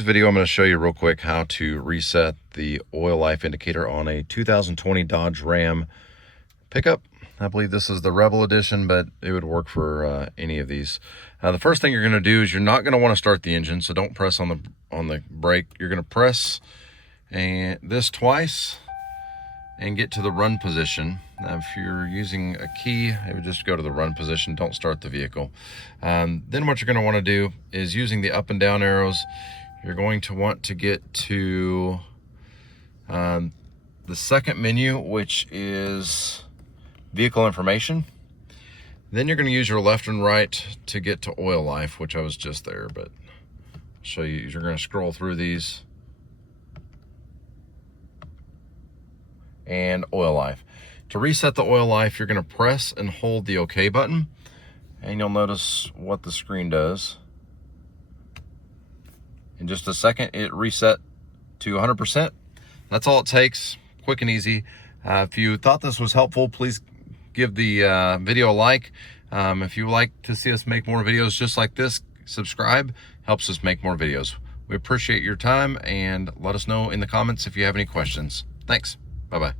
today's video, I'm going to show you real quick how to reset the oil life indicator on a 2020 Dodge Ram pickup. I believe this is the Rebel Edition, but it would work for any of these. The first thing you're going to do is you're not going to want to start the engine, so don't press on the brake. You're going to press this twice and get to the run position. Now, if you're using a key, it would just go to the run position. Don't start the vehicle. Then what you're going to want to do is, using the up and down arrows, you're going to want to get to the second menu, which is vehicle information. Then you're going to use your left and right to get to oil life, which I was just there, but I'll show you. You're going to scroll through these. And oil life. To reset the oil life, you're going to press and hold the OK button, and you'll notice what the screen does. In just a second, it reset to 100%. That's all it takes. Quick and easy. If you thought this was helpful, please give the video a like. If you would like to see us make more videos just like this, subscribe. Helps us make more videos. We appreciate your time, and let us know in the comments if you have any questions. Thanks. Bye-bye.